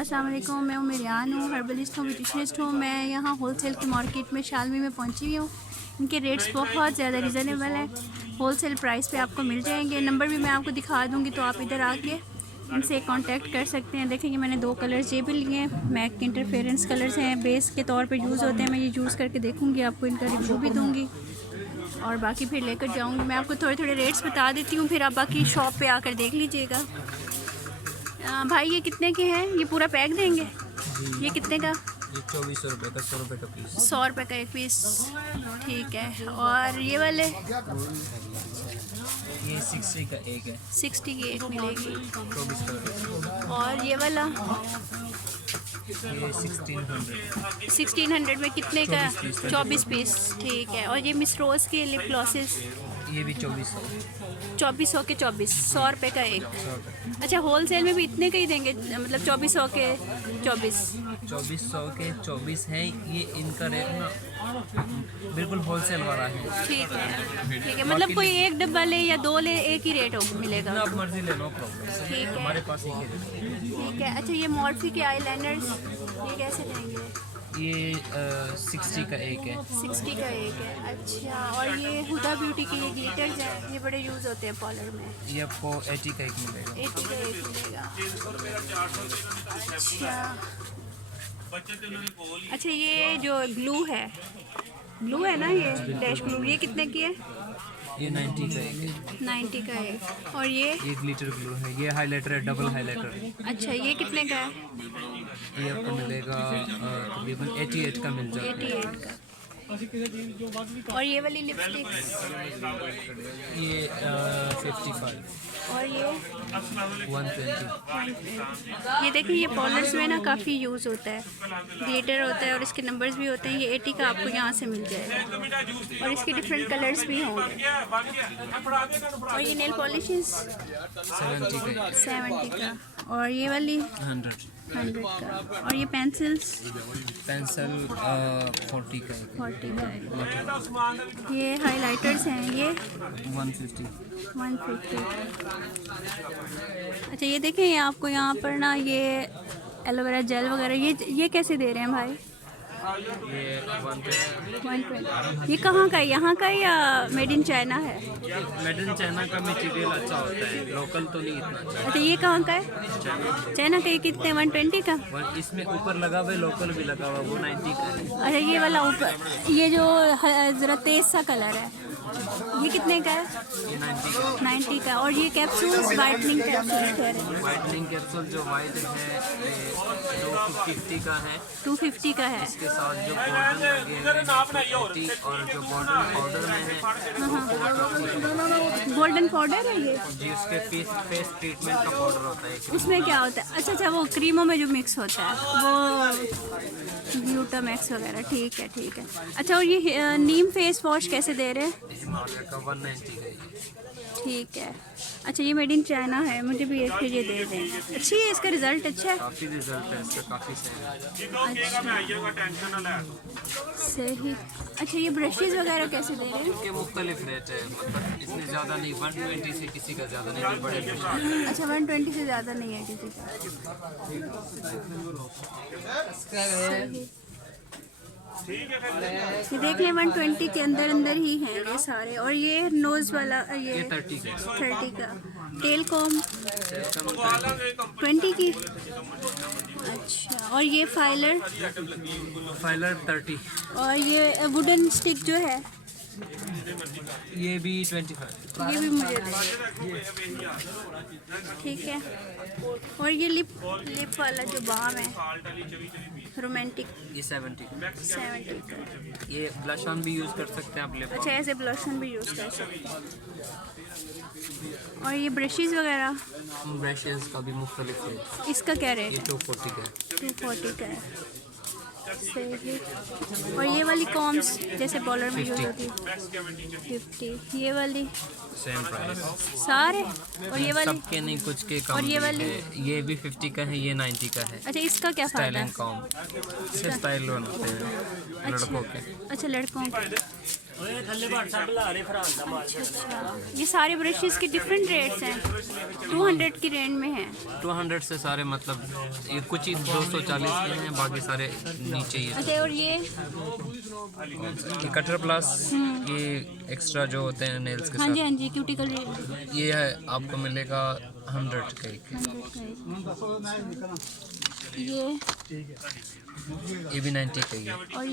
अस्सलाम वालेकुम, मैं उमेरियान हूँ, हर्बलिस्ट हूँ, ब्यूटिशनिस्ट हूँ। मैं यहाँ होलसेल की मार्केट में शालमी में पहुँची हुई हूँ। इनके रेट्स बहुत ज़्यादा रिजनेबल हैं, होलसेल प्राइस पे आपको मिल जाएंगे। नंबर भी मैं आपको दिखा दूँगी, तो आप इधर आके इनसे कांटेक्ट कर सकते हैं। देखेंगे मैंने 2 कलर्स ये भी लिए हैं, मैक इंटरफेरेंस कलर्स हैं, बेस के तौर पे यूज़ होते हैं। मैं ये यूज़ करके देखूँगी, आपको इनका रिव्यू भी दूँगी और बाकी फिर लेकर जाऊँगी। मैं आपको थोड़े थोड़े रेट्स बता देती हूँ, फिर आप बाकी शॉप पे आकर देख लीजिएगा। भाई ये कितने के हैं? ये पूरा पैक देंगे? ये कितने का? ये 2400 रुपये का, 100 रुपये का पीस। 100 रुपये का एक पीस, ठीक है। और ये वाले? ये 60 का एक है, 60 की एक मिलेगी। 24 का। और ये वाला? ये 1600। 1600 में कितने का? 24 पीस, ठीक है। और ये मिस रोज़ के लिप ग्लॉसेस? ये भी 2400। 2400 के 24, 100 रुपये का एक। 100 रुपये। अच्छा, होलसेल में भी इतने का ही देंगे, मतलब 2400 के 24? 2400 के 24 है। ये इनका रेट ना बिल्कुल होलसेल वाला है। ठीक है, ठीक है। मतलब कोई एक डब्बा ले या 2 ले, एक ही रेट हो मिलेगा? आप मर्जी ले लो, प्रॉब्लम। ठीक है, हमारे पास ही है। ठीक है। अच्छा, ये मॉर्फी के आईलाइनर्स ये कैसे देंगे? ये 60 का एक है। 60 का एक है, अच्छा। और ये हुदा ब्यूटी के ये ग्लिटर्स हैं, ये बड़े यूज़ होते हैं पार्लर में। ये आपको 80 का एक मिलेगा। 80 का एक मिलेगा, अच्छा। ये जो ग्लू है ना, ये डैश ग्लू, ये कितने की है? ये 90 का एक है। 90 का एक। और ये ग्लिटर ग्लू है, ये हाइलाइटर है, डबल हाइलाइटर। अच्छा, ये कितने का है? ये आपको मिलेगा तकरीबन 88 का मिल जाएगा। 88 का। और ये वाली लिपस्टिक? ये 55। और ये 120। ये देखिए, ये पॉलर्स में ना काफ़ी यूज़ होता है, ग्लिटर होता है और इसके नंबर्स भी होते हैं। ये 80 का आपको यहाँ से मिल जाएगा और इसके डिफरेंट कलर्स भी होंगे। और ये नेल पॉलिशेस? 70 का। और ये वाली? 100 का। और ये पेंसिल्स? पेंसिल 40 का। 40 का। ये हाइलाइटर्स हैं, ये 150। 150। अच्छा, ये देखें, ये आपको यहाँ पर ना ये एलोवेरा जेल वगैरह ये कैसे दे रहे हैं भाई? ये 120। ये कहाँ का है, यहाँ का या मेड इन चाइना है? मेड इन चाइना का मटेरियल अच्छा होता है, लोकल तो नहीं इतना अच्छा। अच्छा, ये कहाँ का है? चाइना का। ये कितने? 120 का? इसमें ऊपर लगा हुआ है, लोकल भी लगा हुआ, वो 90 का है। अच्छा, ये वाला ऊपर, ये जो ज़रा तेज सा कलर है, ये कितने का है? ये 90 का। 90 का। और ये कैप्सूल्स, वाइटनिंग कैप्सूल्स कह रहे हैं? वाइटनिंग कैप्सूल जो वाइट है, 250 का है। 250 का है। इसके साथ जो बॉर्डर लगे हैं 280, और जो बॉर्डर पाउडर में है गोल्डन पाउडर है ये जी, उसके फेस ट्रीटमेंट का पाउडर होता है। उसमें क्या होता है? अच्छा, वो क्रीमों में जो मिक्स होता है वो ग्लूटामैक्स वगैरह, ठीक है, ठीक है। अच्छा, और ये नीम फेस वॉश कैसे दे रहे हैं? हिमालय का 190 का है। ठीक है। अच्छा, ये मेड इन चाइना है, मुझे भी एक फिर ये दे दें। अच्छी है, इसका रिज़ल्ट अच्छा है? काफ़ी रिजल्ट है इसका, काफ़ी सही है। सही। अच्छा, ये ब्रशेज़ वगैरह कैसे दे रहे हैं? इनके मुख्तलिफ रेट है, मतलब इतने ज़्यादा नहीं, 120 से किसी का ज़्यादा नहीं, जो बड़े ब्रश। अच्छा, 120 से ज़्यादा नहीं है किसी का। सही। ये देख लें, 120 के अंदर ही हैं ये सारे। और ये नोज़ वाला, ये 30 का। 30 का। टेल कॉम 20 की। अच्छा, और ये फाइलर? फाइलर 30। और ये वुडन स्टिक जो है, ये भी 25। ये भी मुझे दे, ठीक है। और ये लिप वाला जो बाम है, रोमांटिक, ये 70। 70 का। ये ब्लश ऑन भी यूज़ कर सकते हैं आप, लिप अच्छा, ऐसे ब्लशन भी यूज़ कर सकते हैं। और ये ब्रशेज़ वगैरह? ब्रशेज़ का भी मुख्तलिफ है। इसका क्या रेट ये है? 240 का है। 240 का है, सही। और ये वाली कॉम्स जैसे बॉलर में यूज़ होती है? 50। ये वाली? सेम प्राइस सारे? और ये वाली? सबके नहीं, कुछ के कम और ये भी वाली? है। ये भी 50 का है, ये 90 का है। अच्छा, इसका क्या फ़ायदा स्टाइलिंग है? कॉम, इससे स्टाइल होते हैं लड़कों के। अच्छा, लड़कों के। अच्छा, ये सारे ब्रशेस के डिफरेंट रेट्स हैं, 200 की रेंज में हैं। 200 से सारे मतलब ये कुछ ही 240 के हैं, बाकी सारे नीचे ही हैं। अच्छा, और ये कटर प्लस ये एक्स्ट्रा जो होते हैं नेल्स के हाँ साथ, जी हाँ जी, क्यूटिकल रेट ये है आपको मिलेगा 100 का एक। ये भी 90 का ही है। और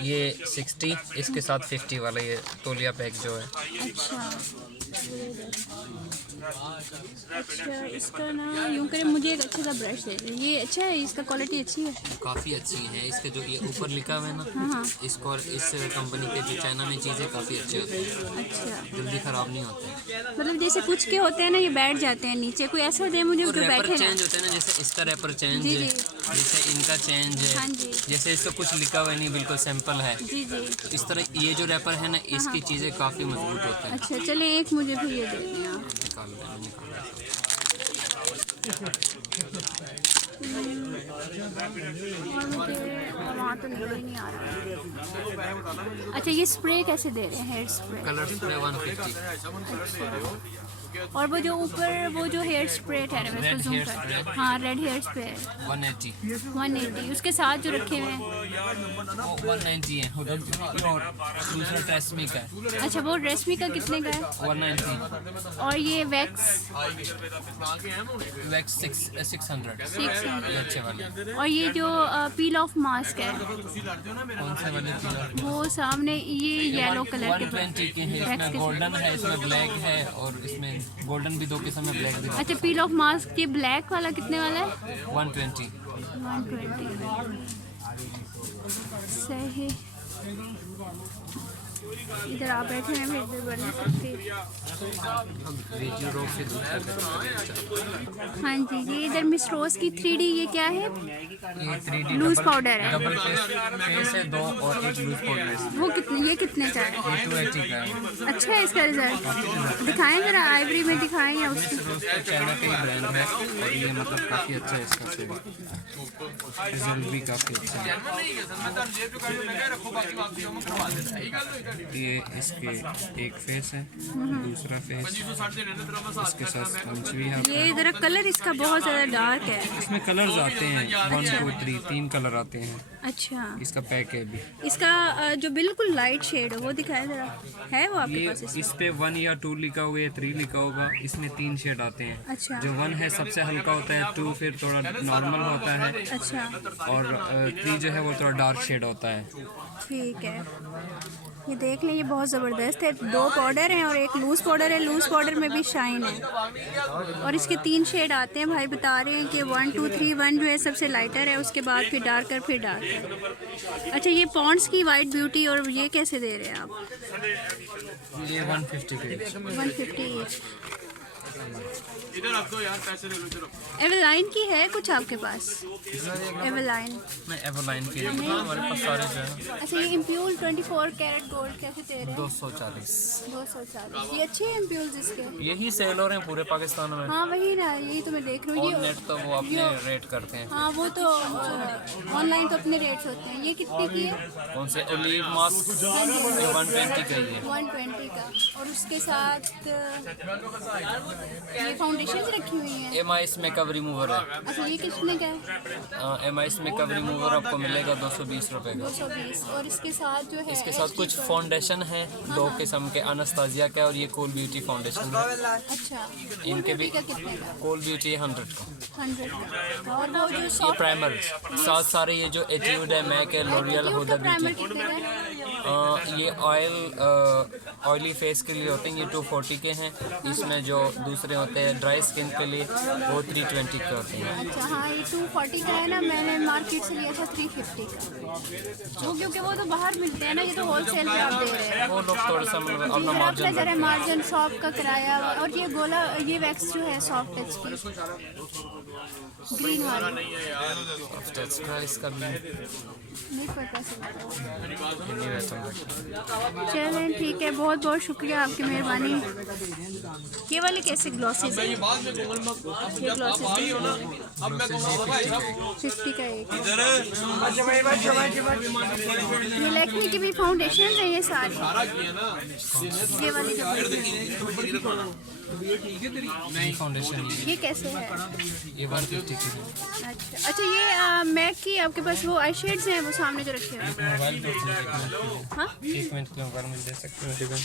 ये 60, इसके साथ 50 वाला ये तौलिया पैक जो है। अच्छा अच्छा, इसका ना यूँ करें, मुझे एक अच्छा सा ब्रश दे दे। ये अच्छा है, इसका क्वालिटी अच्छी है, काफ़ी अच्छी है। इसके जो ये ऊपर लिखा हुआ है ना, हाँ। इसको और इस कंपनी के जो चाइना में चीज़ें काफ़ी अच्छी होती हैं, अच्छा, जल्दी ख़राब नहीं होते। मतलब जैसे कुछ के होते हैं ना, ये बैठ जाते हैं नीचे, कोई ऐसा दे मुझे जो रैपर बैठे ना। चेंज होते हैं ना, जैसे इसका रैपर चेंज जी, है, जी। जैसे इनका चेंज है, हाँ जी। जैसे इसका कुछ लिखा हुआ नहीं, बिल्कुल सिंपल है। जी जी। तो इस तरह ये जो रैपर है ना, इसकी चीज़ें काफ़ी मजबूत होते हैं। अच्छा, चले एक मुझे भी ये दे दें आप। निकाल लें, निकाल लें। वहाँ तो नजर ही नहीं आ रहा। अच्छा, ये स्प्रे कैसे दे रहे हैं, हेयर स्प्रे? Colour spray 150। और वो जो ऊपर वो जो हेयर स्प्रे ठहरे हुए, Red इसको hair zoom spray। कर। हाँ, रेड हेयर स्प्रे 180। 180, उसके साथ जो रखे हुए हैं। वो 190 है। और दूसरा ट्रेसमी का है, अच्छा, वो रेशमी का कितने का है? 190। और ये वैक्स वैक्स 600। 600। ये अच्छे वाले। और ये जो पील ऑफ मास्क है, कौन से वाले किलो? वो सामने ये येलो कलर के 120 के हैं। वैक्स इसमें के। गोल्डन है, इसमें ब्लैक है, और इसमें गोल्डन भी 2 किस्म में ब्लैक भी। अच्छा, पील ऑफ मास्क, ये ब्लैक वाला कितने वाला है? 120। 120। सही। इधर आप बैठे हैं, फिर इधर बना सकते। वीडियो रोक से दूसरा करते हाँ जी, ये इधर मिस रोज की 3D, ये क्या है? हैं। ये 3D लूज पाउडर है। डबल फेस है, 2 और 1 लूज पाउडर है। वो कितने, ये कितने का है? ये 280 का है। अच्छा है इसका रिजल्ट? दिखाएं जरा, आइवरी में दिखाएं या उसकी। रोज का चाइना का ही ब्रांड है, और ये मतलब काफ़ी अच्छा है इसका से रिजल्ट भी काफ़ी अच्छा है। ये इसके एक फेस है, दूसरा फेस इसके साथ स्पंज भी है। ये जरा कलर इसका बहुत ज़्यादा डार्क है। इसमें कलर्स आते हैं 1 2 3 3 कलर आते हैं। अच्छा, इसका पैक है अभी। इसका जो बिल्कुल लाइट शेड है वो दिखाया जरा, है वो आपके ये पास? इस पे 1 या 2 लिखा होगा या 3 लिखा होगा। इसमें 3 शेड आते हैं। अच्छा। जो 1 है सबसे हल्का होता है, 2 फिर थोड़ा नॉर्मल होता है, अच्छा, और 3 जो है वो थोड़ा डार्क शेड होता है। ठीक है। ये देख लें, ये बहुत ज़बरदस्त है। 2 पाउडर हैं और एक लूज़ पाउडर है। लूज़ पाउडर में भी शाइन है, और इसके 3 शेड आते हैं। भाई बता रहे हैं कि 1 2 3, 1 जो है सबसे लाइटर है, उसके बाद फिर डार्कर, फिर डार्कर। अच्छा, ये पॉन्ड्स की वाइट ब्यूटी, और ये कैसे दे रहे हैं आप? ये 150 के 150 एवरलाइन की है कुछ आपके पास? एवरलाइन मैं एवरलाइन के हमारे पास सारे जो है। अच्छा, ये इम्प्यूल 24 कैरेट गोल्ड कैसे दे रहे हैं? 240। 240। ये अच्छे हैं इम्प्यूल्स इसके? यही सेल हो रहे हैं पूरे पाकिस्तान में। हाँ वही ना, यही तो मैं देख रही हूँ। और ये नेट तो वो अपने रेट करते हैं। हाँ, वो तो ऑनलाइन तो अपने रेट्स होते हैं। ये कितने की है? कौन से ओलिव मास्क? ये 120 का ही है। 120 का। और उसके साथ ये फाउंडेशन रखी हुई है। एमआईएस मेकअप रिमूवर है। अच्छा, ये कितने का है? एमआईएस मेकअप रिमूवर आपको मिलेगा 220 रुपए का। 220। और इसके साथ जो है इसके साथ कुछ फाउंडेशन है 2 किस्म के, अनास्ताजिया का और ये कूल ब्यूटी फाउंडेशन है। अच्छा, इनके भी का कितने का? कूल ब्यूटी 100 का। 100 का। और वो जो ये सॉफ्ट प्राइमर साथ सारे ये जो एट्यूड है, मैक है, लॉरियल, हुदा प्राइमर ब्यूटी। कितने का है? ये ऑयली फेस के लिए होते हैं, ये 240 के हैं। इसमें जो दूसरे होते हैं ड्राई स्किन के लिए, वो 320 के होते हैं। अच्छा, हाँ, ये 240 का है ना। मैंने मार्केट से लिया था 350 का। वो क्योंकि वो तो बाहर मिलते हैं ना, ये तो होलसेल पे आप दे रहे हैं। वो लोग थोड़ा सा मतलब अपना जी, मार्जिन जरा मार्जिन शॉप का किराया। और ये गोला, ये वैक्स जो है सॉफ्ट टच की, ग्रीन वाली टच प्राइस का भी नहीं पता चलता। ये आइटम रखें। चलें ठीक है, बहुत बहुत शुक्रिया, आपकी मेहरबानी। ये वाले कैसे ग्लॉसेस हैं? ये ग्लॉसेस 50 का एक। ये लैक्मे की भी फाउंडेशन है ये सारी। ये वाली जो फाउंडेशन ये कैसे है? ये 150 की है। अच्छा ये मैक की आपके पास वो आई शेड्स हैं वो सामने जो रखे हुए हैं? मोबाइल पे हाँ एक मिनट के मोबाइल में दे सकते हो डिपेंड